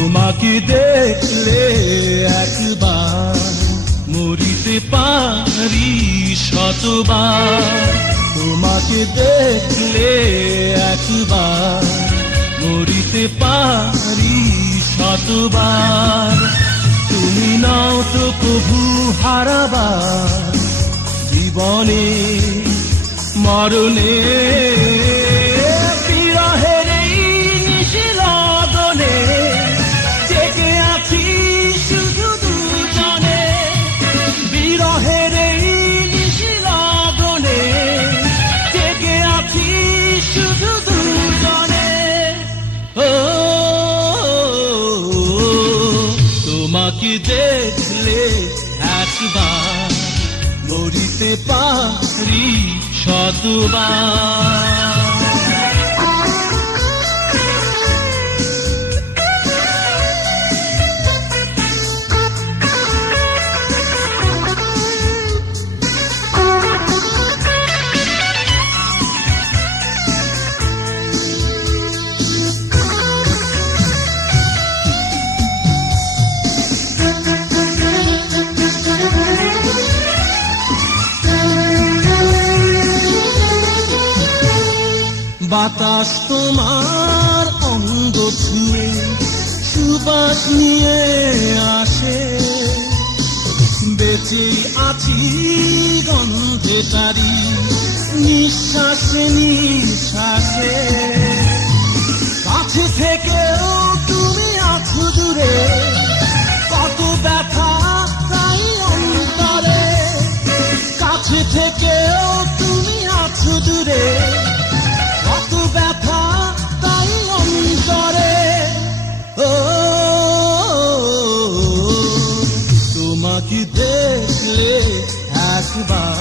তোমাকে দেখলে একবার মরিতে পারি শতবার। তোমাকে দেখলে একবার মরিতে পারি শতবার। তুমি নাও তো কভু হারাবার জীবনে মরণে। বিরহের এই নিশি লগনে জেগে আছি শুধু দুজনে। বিরহের এই নিশি লগনে জেগে আছি শুধু দুজনে। ও তোমাকে দেখলে একবার মরিতে পারি শতবার। বাতাস তোমার অঙ্গ ছুঁয়ে সুবাস নিয়ে আসে। বেঁচে আছি গন্ধে তারি নিঃশ্বাসে নিঃশ্বাসে। কাছে থেকেও তুমি আছো দূরে, কত ব্যথা তাই অন্তরে। কাছে থেকেও তুমি আছো দূরে, কত ব্যথা তাই অন্তরে। ও তোমাকে দেখলে একবার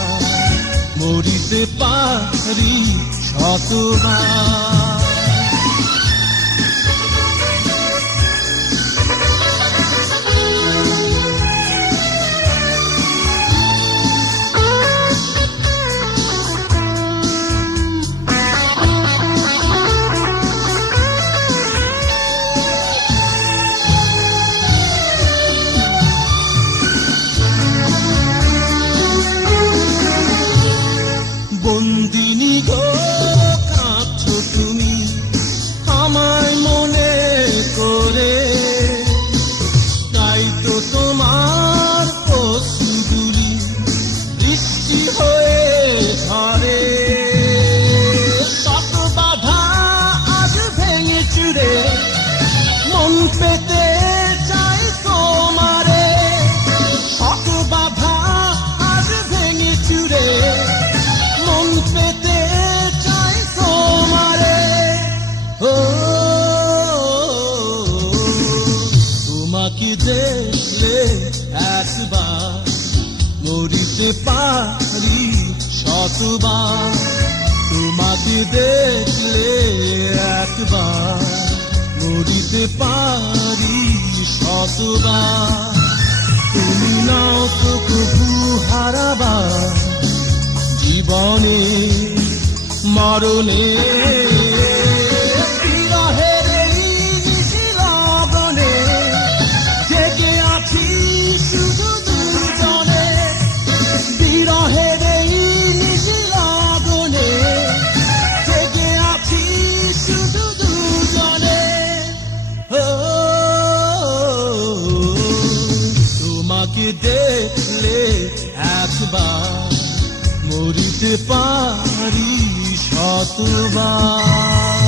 মরিতে পারি শতবার। বন্দিনী গো কাঁদছো তুমি আমায় মনে করে। তাই তো তোমার পশুগুলি বৃষ্টি হয়ে ধরে। কত বাধা আজ ভেঙে চুরে মন পেতে চাই তোমারে। কত বাধা আজ ভেঙে চুরে মন পেতে চাই তোমারে। ও তোমাকে দেখলে একবার মরিতে পারি শতবার। তোমাকে দেখলে একবার মরিতে পারি শতবার। তুমি নাও তো কভু হারাবার জীবনে মরণে। বিরহের এই নিশি লগনে জেগে আছি শুধু দুজনে। বিরহের এই নিশি লগনে জেগে আছি শুধু দুজনে। ও তোমাকে দেখলে একবার মরিতে পারি শতবার।